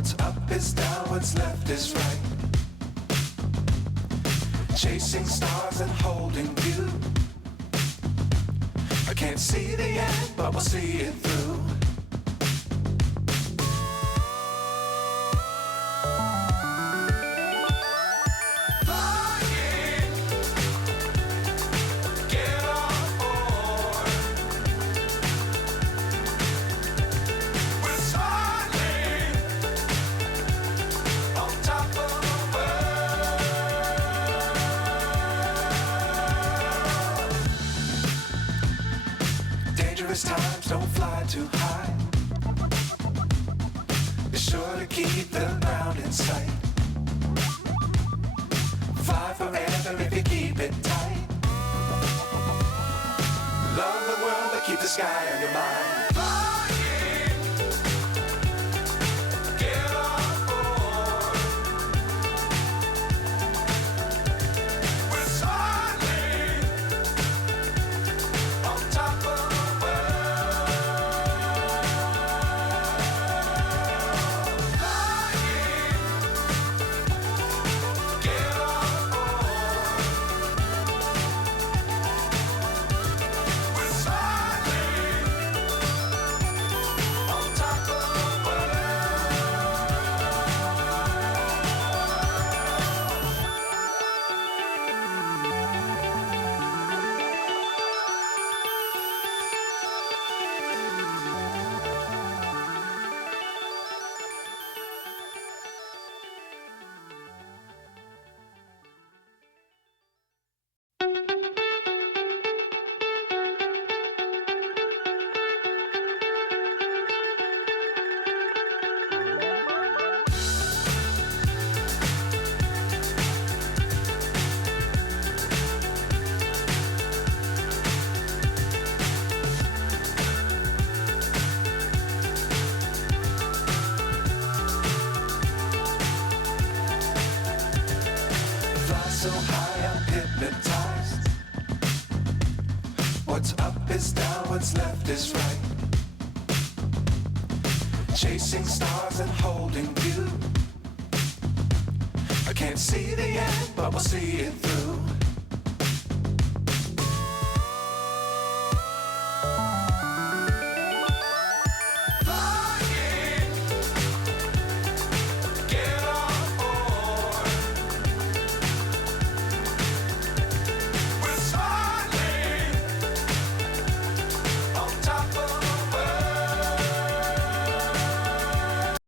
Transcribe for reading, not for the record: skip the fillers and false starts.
What's up is down, what's left is right. Chasing stars and holding you. I can't see the end, but we'll see it through. Times don't fly too high. Be sure to keep the ground in sight. Fly forever if you keep it tight. Love the world but keep the sky on your mind. So high I'm hypnotized. What's up is down, what's left is right. Chasing stars and holding you. I can't see the end, but we'll see it through.